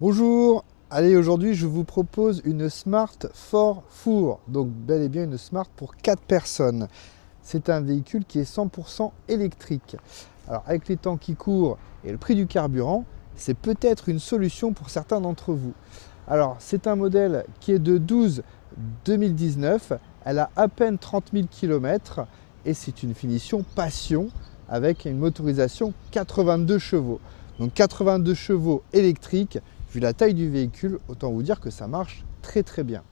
Bonjour, allez aujourd'hui je vous propose une Smart 4 donc bel et bien une Smart pour 4 personnes. C'est un véhicule qui est 100% électrique. Alors avec les temps qui courent et le prix du carburant, c'est peut-être une solution pour certains d'entre vous. Alors c'est un modèle qui est de 12 2019, elle a à peine 30 000 km et c'est une finition passion avec une motorisation 82 chevaux. Donc 82 chevaux électriques. Vu la taille du véhicule, autant vous dire que ça marche très très bien.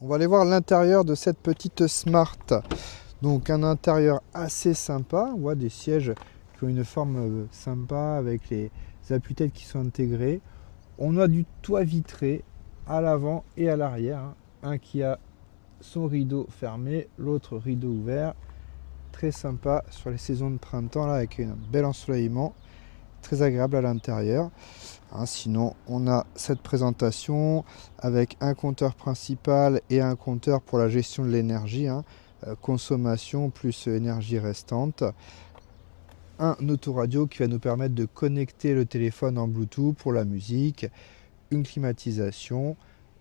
On va aller voir l'intérieur de cette petite Smart. Donc un intérieur assez sympa, on voit des sièges qui ont une forme sympa avec les appuis-têtes qui sont intégrés. On a du toit vitré à l'avant et à l'arrière. Un qui a son rideau fermé, l'autre rideau ouvert. Très sympa sur les saisons de printemps là, avec un bel ensoleillement. Très agréable à l'intérieur. Sinon, on a cette présentation avec un compteur principal et un compteur pour la gestion de l'énergie, consommation plus énergie restante. Un autoradio qui va nous permettre de connecter le téléphone en Bluetooth pour la musique, une climatisation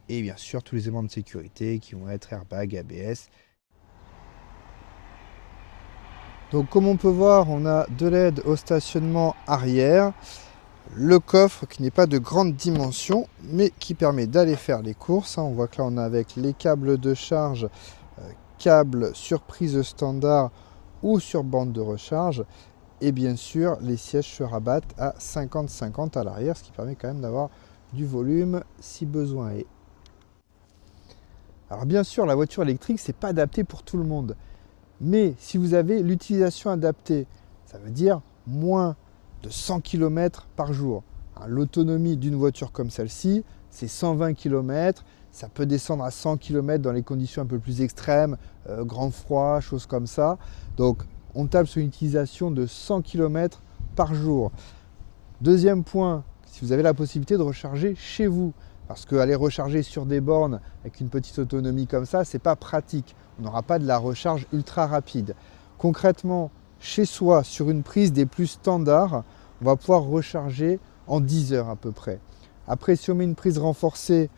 et bien sûr tous les éléments de sécurité qui vont être airbag, ABS. Donc comme on peut voir, on a de l'aide au stationnement arrière. Le coffre qui n'est pas de grande dimension mais qui permet d'aller faire les courses. On voit que là on a avec les câbles de charge, câbles sur prise standard ou sur bande de recharge. Et bien sûr les sièges se rabattent à 50-50 à l'arrière, ce qui permet quand même d'avoir du volume si besoin est. Alors bien sûr la voiture électrique c'est pas adapté pour tout le monde. Mais si vous avez l'utilisation adaptée, ça veut dire moins de 100 km par jour. L'autonomie d'une voiture comme celle-ci, c'est 120 km. Ça peut descendre à 100 km dans les conditions un peu plus extrêmes, grand froid, choses comme ça. Donc on tape sur une utilisation de 100 km par jour. Deuxième point, si vous avez la possibilité de recharger chez vous, parce qu'aller recharger sur des bornes avec une petite autonomie comme ça, c'est pas pratique. On n'aura pas de la recharge ultra rapide. Concrètement, chez soi, sur une prise des plus standards, on va pouvoir recharger en 10 heures à peu près. Après, si on met une prise renforcée,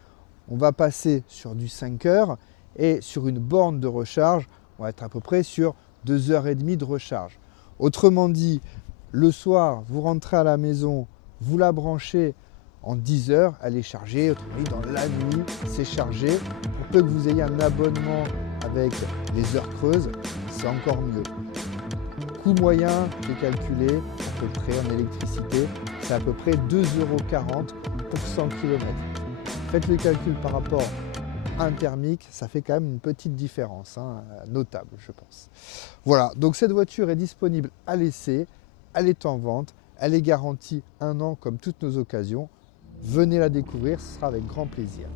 on va passer sur du 5 heures et sur une borne de recharge, on va être à peu près sur 2 heures et demie de recharge. Autrement dit, le soir, vous rentrez à la maison, vous la branchez en 10 heures, elle est chargée. Autrement dit, dans la nuit, c'est chargé. Pour peu que vous ayez un abonnement avec les heures creuses, c'est encore mieux. Coût moyen qui est calculé à peu près en électricité, c'est à peu près 2,40 € pour 100 km. Faites le calcul par rapport à un thermique, ça fait quand même une petite différence, notable je pense. Voilà, donc cette voiture est disponible à l'essai, elle est en vente, elle est garantie 1 an comme toutes nos occasions. Venez la découvrir, ce sera avec grand plaisir.